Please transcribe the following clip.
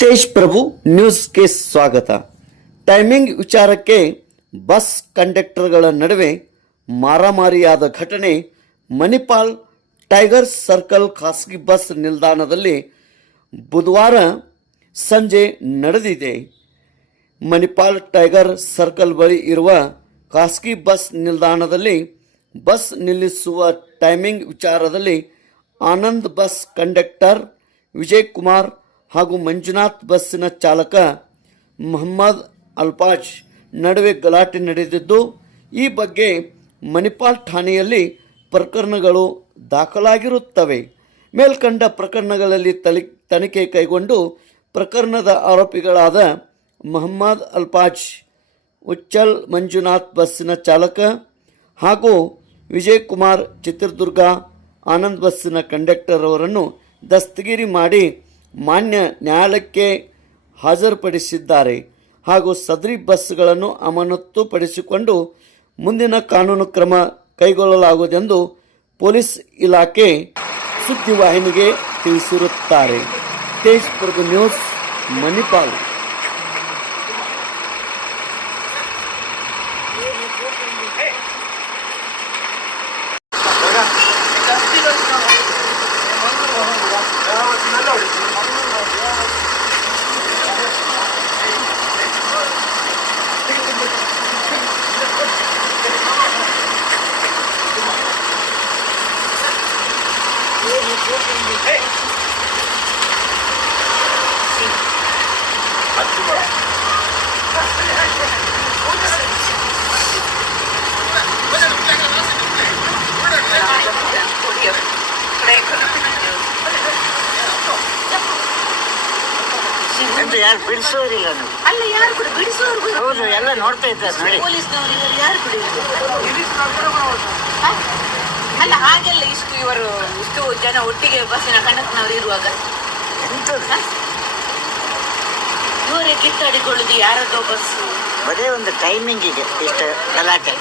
ತೇಜ್ ಪ್ರಭು ನ್ಯೂಸ್ಗೆ ಸ್ವಾಗತ. ಟೈಮಿಂಗ್ ವಿಚಾರಕ್ಕೆ ಬಸ್ ಕಂಡಕ್ಟರ್ಗಳ ನಡುವೆ ಮಾರಾಮಾರಿಯಾದ ಘಟನೆ. ಮಣಿಪಾಲ್ ಟೈಗರ್ ಸರ್ಕಲ್ ಖಾಸಗಿ ಬಸ್ ನಿಲ್ದಾಣದಲ್ಲಿ ಬುಧವಾರ ಸಂಜೆ ನಡೆದಿದೆ. ಮಣಿಪಾಲ್ ಟೈಗರ್ ಸರ್ಕಲ್ ಬಳಿ ಇರುವ ಖಾಸಗಿ ಬಸ್ ನಿಲ್ದಾಣದಲ್ಲಿ ಬಸ್ ನಿಲ್ಲಿಸುವ ಟೈಮಿಂಗ್ ವಿಚಾರದಲ್ಲಿ ಆನಂದ್ ಬಸ್ ಕಂಡಕ್ಟರ್ ವಿಜಯ್ ಕುಮಾರ್ ಹಾಗೂ ಮಂಜುನಾಥ್ ಬಸ್ಸಿನ ಚಾಲಕ ಮೊಹಮ್ಮದ್ ಅಲ್ಪಾಜ್ ನಡುವೆ ಗಲಾಟೆ ನಡೆದಿದ್ದು, ಈ ಬಗ್ಗೆ ಮಣಿಪಾಲ್ ಠಾಣೆಯಲ್ಲಿ ಪ್ರಕರಣಗಳು ದಾಖಲಾಗಿರುತ್ತವೆ. ಮೇಲ್ಕಂಡ ಪ್ರಕರಣಗಳಲ್ಲಿ ತಲಿ ತನಿಖೆ ಕೈಗೊಂಡು ಪ್ರಕರಣದ ಆರೋಪಿಗಳಾದ ಮೊಹಮ್ಮದ್ ಅಲ್ಪಾಜ್ ಉಚ್ಚಲ್ ಮಂಜುನಾಥ್ ಬಸ್ಸಿನ ಚಾಲಕ ಹಾಗೂ ವಿಜಯ್ ಕುಮಾರ್ ಚಿತ್ರದುರ್ಗ ಆನಂದ್ ಬಸ್ಸಿನ ಕಂಡಕ್ಟರ್ ಅವರನ್ನು ದಸ್ತಗಿರಿ ಮಾಡಿ ಮಾನ್ಯ ನ್ಯಾಯಾಲಯಕ್ಕೆ ಹಾಜರುಪಡಿಸಿದ್ದಾರೆ ಹಾಗೂ ಸದರಿ ಬಸ್ಗಳನ್ನು ಅಮಾನತುಪಡಿಸಿಕೊಂಡು ಮುಂದಿನ ಕಾನೂನು ಕ್ರಮ ಕೈಗೊಳ್ಳಲಾಗುವುದೆಂದು ಪೊಲೀಸ್ ಇಲಾಖೆ ಸುದ್ದಿವಾಹಿನಿಗೆ ತಿಳಿಸಿರುತ್ತಾರೆ ತೇಜ್ಪುರದ ನ್ಯೂಸ್ ಮಣಿಪಾಲ್ ಯಾರು ಬಿಡಿಸೋರಿಲ್ಲ ನೀವು? ಅಲ್ಲ ಯಾರು ಕೂಡ ಬಿಡಿಸೋರು ಹೌದು ಎಲ್ಲ ನೋಡ್ತಾ ಇದ್ದಾರೆ ನೋಡಿ. ಪೊಲೀಸ್ನವರು ಯಾರು ಕೂಡ ಹ? ಅಲ್ಲ ಹಾಗೆಲ್ಲ ಇಷ್ಟು ಇವರು ಜನ ಒಟ್ಟಿಗೆ ಬಸ್ಸಿನ ಕಂಡಕ್ಟರ್ನವರು ಇರುವಾಗ? ಇವರೇ ಕಿತ್ತಾಡಿಕೊಳ್ಳುದು ಯಾರದೋ ಬಸ್. ಅದೇ ಒಂದು ಟೈಮಿಂಗ್ ಇದೆ ಇಷ್ಟು ಗಲಾಟೆ